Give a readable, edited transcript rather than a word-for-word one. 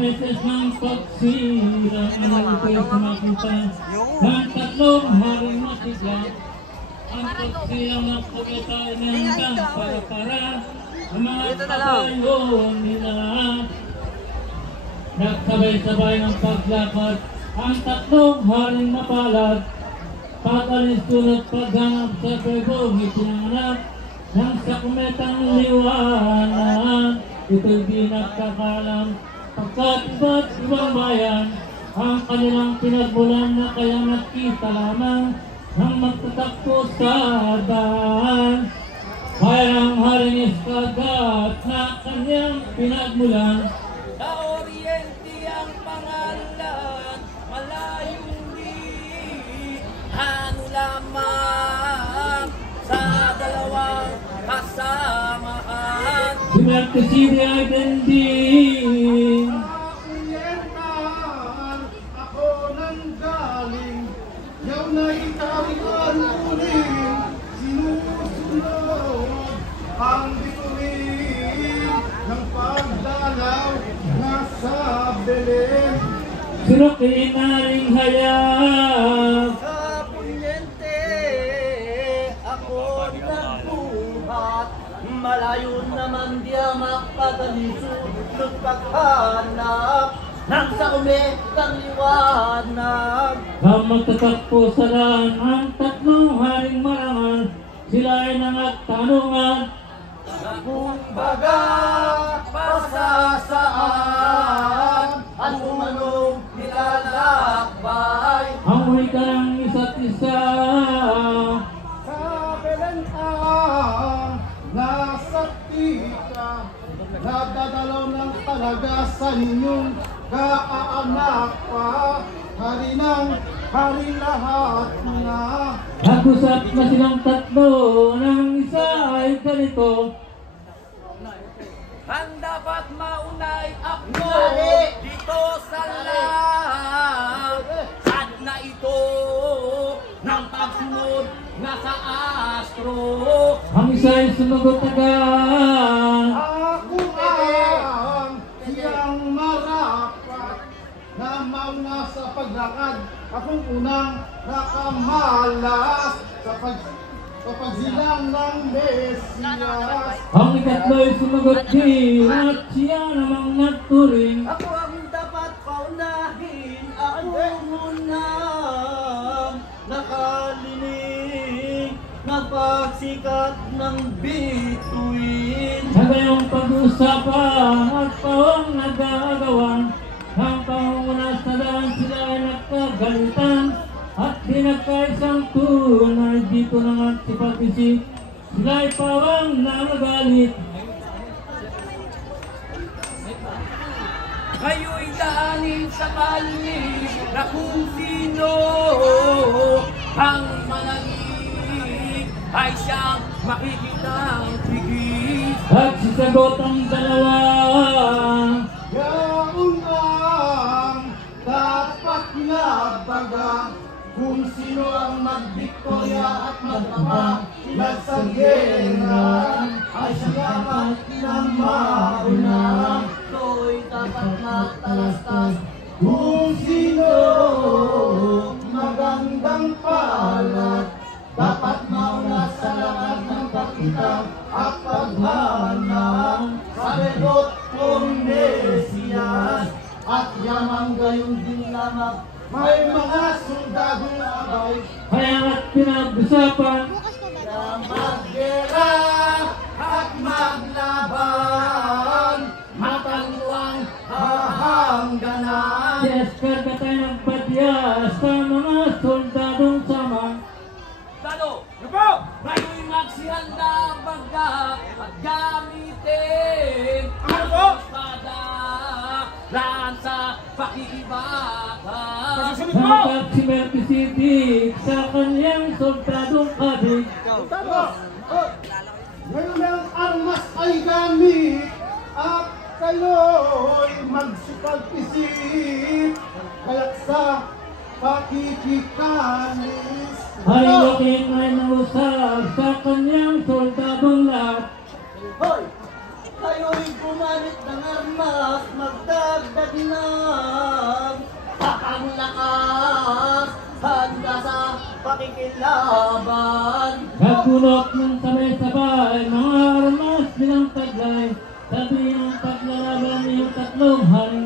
beses ng pagsilang ang ito'y sumapunta ng tatlong haring masigla. Ang pagsilang ng pagkatay ng hanggang para ang mga kabayon nila. Nagsabay-sabay ng paglakad ang tatlong haring mapalad. Pag-alis tulad paghanap sa bebong ipinanganak nang sa kumetang liwanag. Ito'y di nagkakalam pagkat iba't ibang bayan ang kanilang pinagmulan na kaya nakita lamang nang magtatakbo sa daan. Kaya ang haring Iskagat na kanyang pinagmulan. Sa Oriente ang pangalan, malayong di ano lamang sa dalawang kasamahan. Si Marquesini ay din. Ako nang galing, yaw na itarikan uling, sinusunod ang bituin ng pagdalaw na sa Belen. Surok inaring hayag. Sa Punyente ako nagbuhat, malayo naman diya makadalisod paghanap nang sa umetang liwanag. Ang magtatakbo sa daan ang tatlong haring marangal, sila ay nangagtanungan. Kumbaga pasasaan at umanong nilalakbay. Ang wika ng isa't isa. Sa Belen ang nasa tika, nadadalaw ng talaga sa inyong kaanak pa. Hari ng hari lahat na. Nag-usap na silang tatlo, ng isa ay ganito. Ang dapat maunay ako dito sa lahat na ito ng pagsunod nga sa astro. Ang isa ay sumagot agad. Ako ang siyang marapat na mauna sa paglakad. Akong unang nakamalas sa pagsilang ng Mesiyas. Ang ikatlo ay sumagot din at siya namang nagturing. Ako ang dapat paunahin, ako munang nakalinig ng pagsikat ng bituin. Sa gayong pag-usapan at pawang nagagawan, ang pangunguna sa daan sila ay nagkagalitan at di nagkaisang tunay. Dito naman si Patisik, sila ay pawang nangagalit. Kayo'y daanin sa kalye na kung sino ang manangig ay siyang makikitang tigis. At sisagot ang dalawa. Yaon ang dapat na baga kung sino ang magdiktorya at magpapaglag sa gera ay siya ang mauna. Ito'y dapat matalastas Kung sino magandang palad dapat mauna sa lahat ng pakita at paghanap sa regot kong Mesiyas at yamang gayon din lamang may mga sundadong abay Kaya at pinag-usapan, na maggera at maglaban matangwang hahangganan. si Escar katay nagpadyas sa mga soldadong sama. Tado, ngayon magsihanda ang bagda at gamitin ang espada lansa pakikibagan. Hanggat si Melchizedek sa kanyang soldadong adik. Ngayon ang armas ay gamit at kayo'y magsipag-isip kaya't sa pakikikalis. Ay laking ay nausap sa kanyang soldadong lahat. Hoy! Kayo kayo'y gumamit ng armas, magdagdag ng Takang lakas, handa sa pakikilaban. Kagunok ng sabay-sabay, mga armas bilang taglay, sabi ng paglalaban yung tatlong hari.